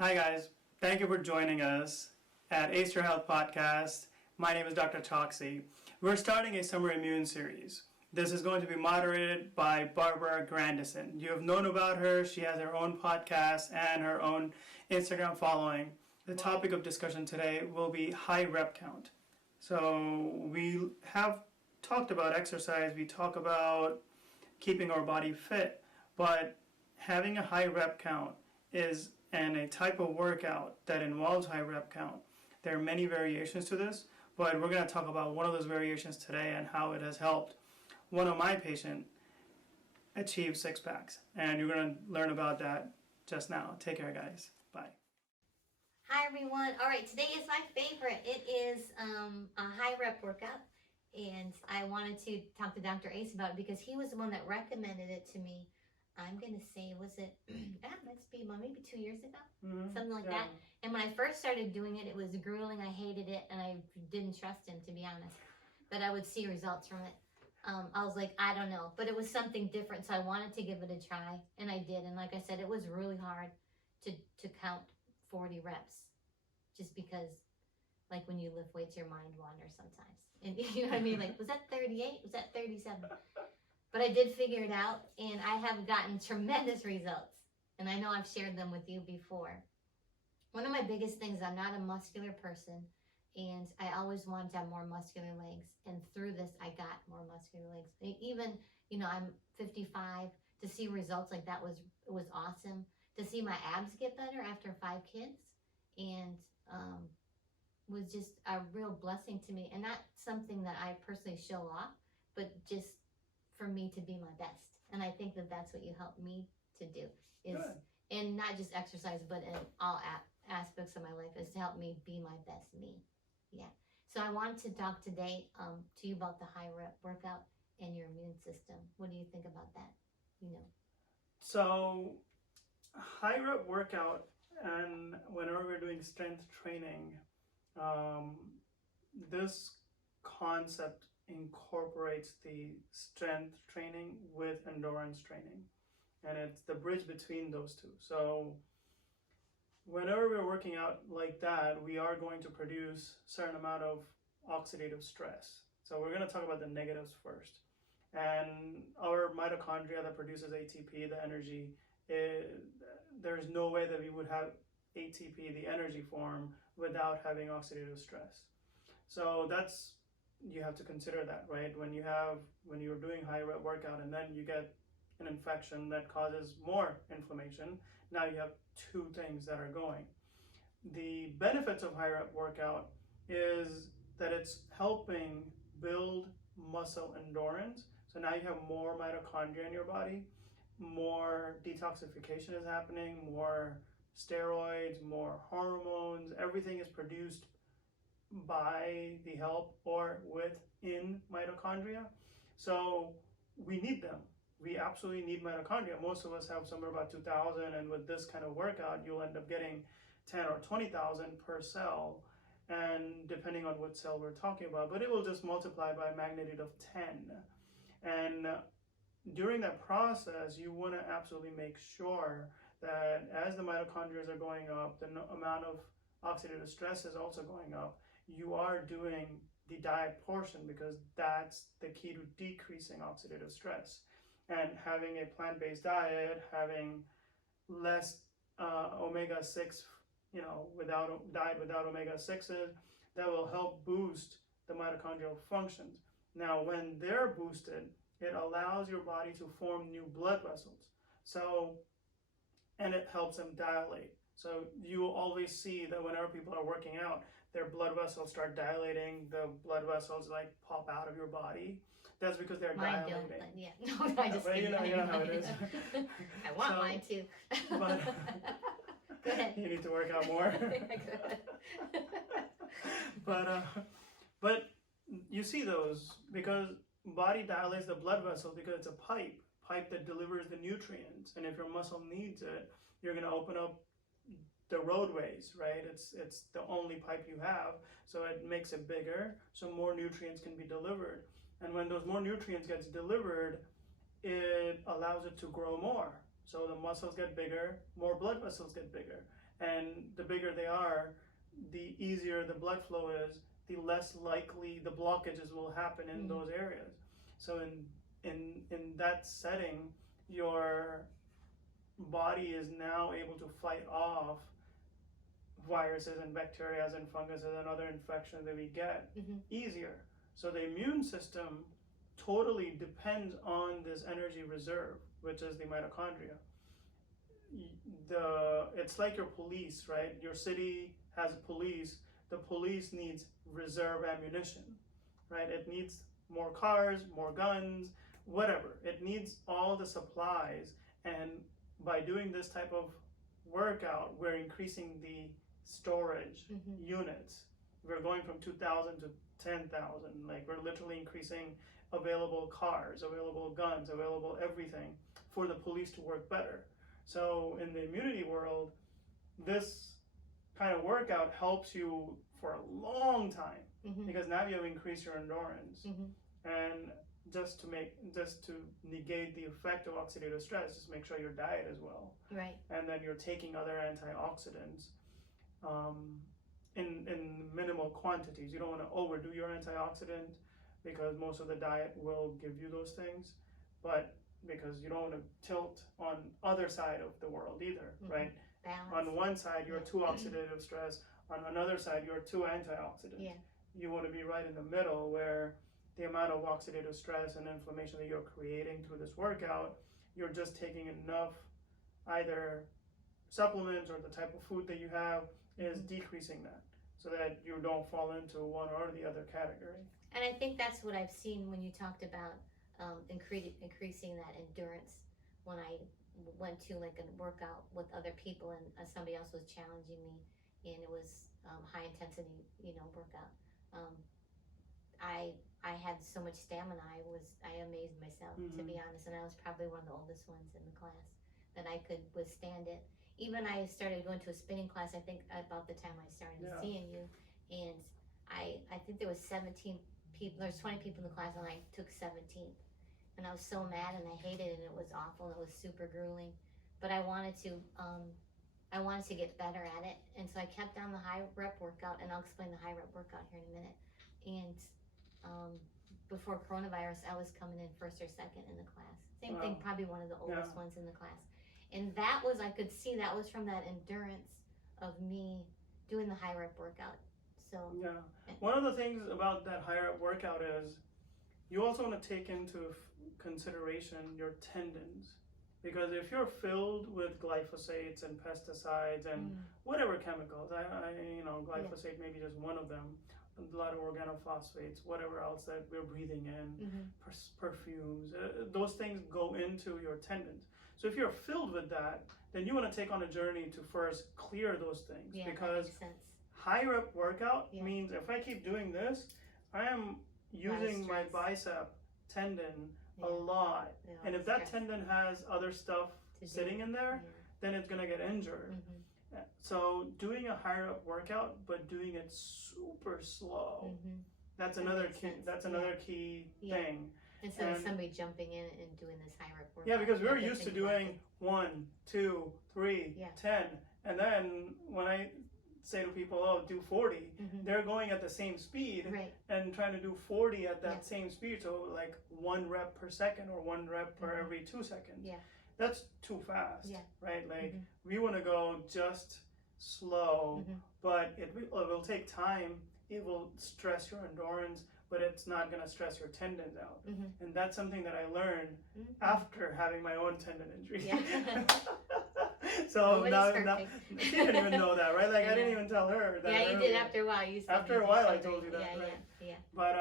Hi, guys. Thank you for joining us at Ace Your Health Podcast. My name is Dr. Choksi. We're starting a summer immune series. This is going to be moderated by Barbara Grandison. You have known about her. She has her own podcast and her own Instagram following. The topic of discussion today will be high rep count. So we have talked about exercise. We talk about keeping our body fit, but having a high rep count is a type of workout that involves high rep count. There are many variations to this, but we're going to talk about one of those variations today and how it has helped one of my patients achieve six packs. And you're going to learn about that just now. Take care, guys. Bye. Hi everyone. All right, today is my favorite. It is a high rep workout, and I wanted to talk to Dr. Ace about it because he was the one that recommended it to me. I'm gonna say, was it? That must be maybe 2 years ago, something like that. And when I first started doing it, it was grueling. I hated it, and I didn't trust him, to be honest. But I would see results from it. I was like, I don't know, but it was something different, so I wanted to give it a try, and I did. And like I said, it was really hard to count 40 reps, just because, like, when you lift weights, your mind wanders sometimes, and you know what I mean, like, was that 38, was that 37? But I did figure it out, and I have gotten tremendous results, and I know I've shared them with you before. One of my biggest things, I'm not a muscular person, and I always wanted to have more muscular legs, and through this I got more muscular legs. Even, I'm 55, to see results like that was awesome. To see my abs get better after 5 kids, and was just a real blessing to me, and not something that I personally show off, but just for me to be my best. And I think that that's what you helped me to do, is Good. in not just exercise, but in all aspects of my life, is to help me be my best me. Yeah. So I wanted to talk today to you about the high rep workout and your immune system. What do you think about that? So, high rep workout, and whenever we're doing strength training, this concept incorporates the strength training with endurance training, and it's the bridge between those two. So whenever we're working out like that, we are going to produce a certain amount of oxidative stress. So we're going to talk about the negatives first. And our mitochondria that produces ATP, the energy, there's no way that we would have ATP, the energy form, without having oxidative stress. So you have to consider that, right? When you're doing high rep workout and then you get an infection that causes more inflammation, now you have two things that are going. The benefits of high rep workout is that it's helping build muscle endurance. So now you have more mitochondria in your body, more detoxification is happening, more steroids, more hormones, everything is produced by the help or within mitochondria. So we need them. We absolutely need mitochondria. Most of us have somewhere about 2,000, and with this kind of workout, you'll end up getting 10 or 20,000 per cell, and depending on what cell we're talking about, but it will just multiply by a magnitude of 10. And during that process, you want to absolutely make sure that as the mitochondria are going up, the amount of oxidative stress is also going up. You are doing the diet portion, because that's the key to decreasing oxidative stress. And having a plant-based diet, having less omega-6, without omega-6s, that will help boost the mitochondrial functions. Now, when they're boosted, it allows your body to form new blood vessels. And it helps them dilate. So you will always see that whenever people are working out, their blood vessels start dilating. The blood vessels like pop out of your body. That's because they're dilating. Don't, yeah. No, I just you know how it is. I want mine too. But Go ahead. You need to work out more. But you see those because body dilates the blood vessel because it's a pipe that delivers the nutrients, and if your muscle needs it, you're going to open up the roadways, right? It's the only pipe you have, so it makes it bigger so more nutrients can be delivered. And when those more nutrients gets delivered, it allows it to grow more. So the muscles get bigger, more blood vessels get bigger. and the bigger they are, the easier the blood flow is, the less likely the blockages will happen in those areas. So in that setting, your body is now able to fight off viruses and bacteria and funguses and other infections that we get easier. So the immune system totally depends on this energy reserve, which is the mitochondria. It's like your police, right? Your city has police. The police needs reserve ammunition, right? It needs more cars, more guns, whatever. It needs all the supplies, and by doing this type of workout, we're increasing the storage units. We're going from 2,000 to 10,000. Like, we're literally increasing available cars, available guns, available everything for the police to work better. So in the immunity world, this kind of workout helps you for a long time, because now you have increased your endurance. And just to negate the effect of oxidative stress, just make sure your diet as well. Right. And then you're taking other antioxidants in minimal quantities. You don't want to overdo your antioxidant, because most of the diet will give you those things, but because you don't want to tilt on other side of the world either, right? Balance. On one side you're too oxidative stress, on another side you're too antioxidant. Yeah. You want to be right in the middle, where the amount of oxidative stress and inflammation that you're creating through this workout, you're just taking enough either supplements or the type of food that you have is decreasing that, so that you don't fall into one or the other category. And I think that's what I've seen when you talked about increasing that endurance. When I went to like a workout with other people, and somebody else was challenging me, and it was high intensity, workout. I had so much stamina. I amazed myself, to be honest. And I was probably one of the oldest ones in the class, that I could withstand it. Even I started going to a spinning class, I think about the time I started seeing you, and I think there was 17 people, there's 20 people in the class, and I took 17th. And I was so mad, and I hated it, and it was awful, and it was super grueling. But I wanted to get better at it, and so I kept on the high rep workout, and I'll explain the high rep workout here in a minute. And before coronavirus, I was coming in first or second in the class. Same thing, probably one of the oldest ones in the class. And that was, I could see that was from that endurance of me doing the high rep workout. So one of the things about that high rep workout is you also want to take into consideration your tendons, because if you're filled with glyphosates and pesticides and whatever chemicals, glyphosate may be just one of them, a lot of organophosphates, whatever else that we're breathing in, perfumes, those things go into your tendons. So if you're filled with that, then you want to take on a journey to first clear those things, because high rep workout means if I keep doing this, I am using my bicep tendon a lot, and if that tendon has other stuff sitting in there, then it's gonna get injured. So doing a high rep workout, but doing it super slow, that's another key. That's another key thing. Instead of somebody jumping in and doing this high rep workout. Yeah, because we're used to doing 1, 2, 3, 10, and then when I say to people, oh, do 40, they're going at the same speed and trying to do 40 at that same speed, so like 1 rep per second or 1 rep per every 2 seconds. That's too fast, right? Like we want to go just slow, but it will take time. It will stress your endurance, but it's not going to stress your tendons out. And that's something that I learned after having my own tendon injury. So now she didn't even know that, right? Like I didn't even tell her that. Yeah, you did after a while. After a while, I told you that, right? Yeah. But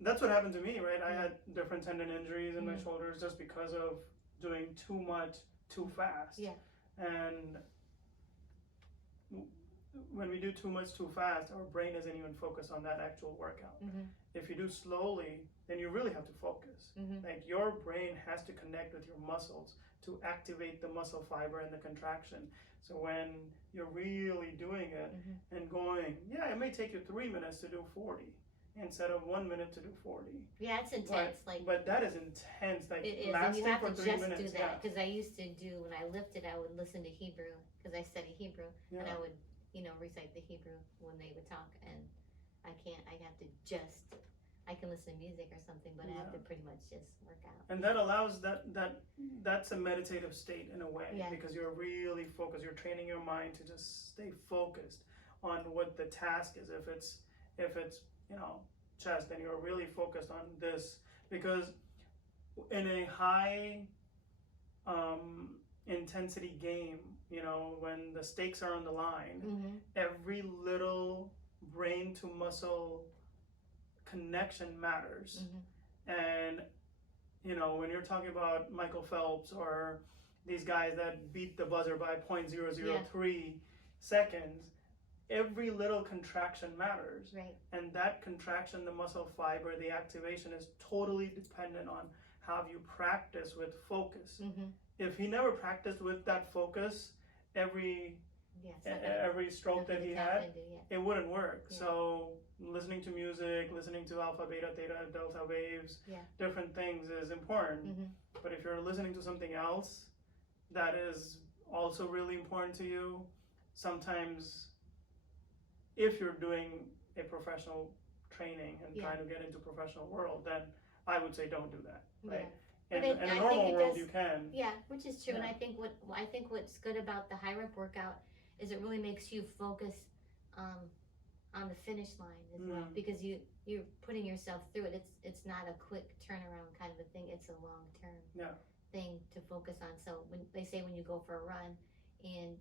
that's what happened to me, right? I had different tendon injuries in my shoulders just because of doing too much too fast. And when we do too much too fast, our brain isn't even focused on that actual workout. If you do slowly, then you really have to focus. Like your brain has to connect with your muscles to activate the muscle fiber and the contraction. So when you're really doing it and going, it may take you 3 minutes to do 40, instead of 1 minute to do 40. Yeah, it's intense. But that is intense. Like it is, and lasting you have for to 3 just minutes. do that because I used to do when I lifted. I would listen to Hebrew because I study Hebrew, and I would, recite the Hebrew when they would talk. And I can't. I have to just. I can listen to music or something, but I have to pretty much just work out. And that allows that's a meditative state in a way because you're really focused. You're training your mind to just stay focused on what the task is. If it's chest, then you're really focused on this, because in a high intensity game, when the stakes are on the line, every little brain to muscle connection matters. And when you're talking about Michael Phelps or these guys that beat the buzzer by 0.003 seconds, every little contraction matters. Right. And that contraction, the muscle fiber, the activation is totally dependent on how you practice with focus. If he never practiced with that focus, every stroke that he had, it wouldn't work. So listening to music, listening to alpha, beta, theta, delta waves, different things is important. But if you're listening to something else that is also really important to you, sometimes if you're doing a professional training and trying to get into professional world, then I would say don't do that. Right? In a normal world, you can. Yeah, which is true. And I think what's good about the high rep workout is it really makes you focus on the finish line as well, because you're putting yourself through it. It's not a quick turnaround kind of a thing. It's a long term thing to focus on. So when they say when you go for a run, and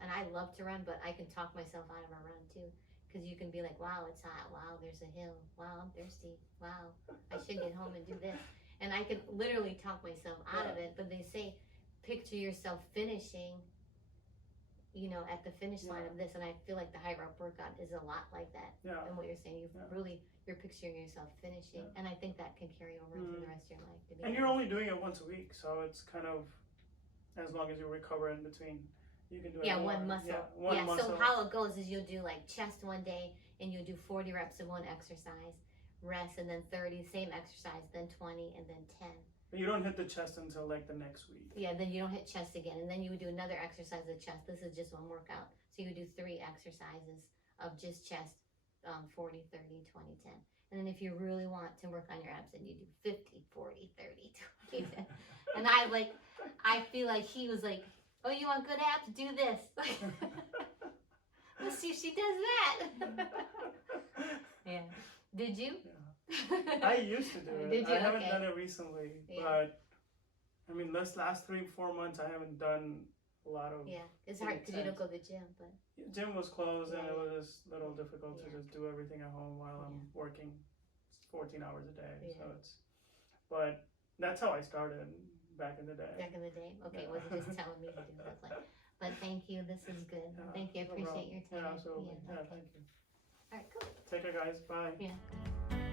I love to run, but I can talk myself out of a run too, because you can be like, wow, it's hot. Wow, there's a hill. Wow, I'm thirsty. Wow, I should get home and do this. And I can literally talk myself out of it. But they say, picture yourself finishing, at the finish line of this. And I feel like the high rep workout is a lot like that. And what you're saying, you're picturing yourself finishing. And I think that can carry over into the rest of your life. And you're only doing it once a week, so it's kind of, as long as you recover in between, you can do it. One muscle. So how it goes is you'll do like chest one day, and you'll do 40 reps of one exercise, rest, and then 30, same exercise, then 20, and then 10. But you don't hit the chest until like the next week. Yeah, then you don't hit chest again, and then you would do another exercise of chest. This is just one workout. So you would do 3 exercises of just chest, 40, 30, 20, 10. And then if you really want to work on your abs, then you do 50, 40, 30, 20, 10. And I feel like he was like, oh, you want good abs? Do this. Let's see if she does that. Yeah. Did you? Yeah. I used to do it. Did you? I haven't done it recently, but I mean, this last 3-4 months, I haven't done a lot of. Yeah, it's hard because you don't go to the gym, but. Gym was closed, and it was just a little difficult to just do everything at home while I'm working 14 hours a day. So but that's how I started back in the day. Back in the day? Okay, was it just telling me to do that? But thank you, this is good. Thank you, I appreciate your time. Yeah, absolutely. Yeah, thank you. All right, cool. Take care, guys. Bye. Yeah.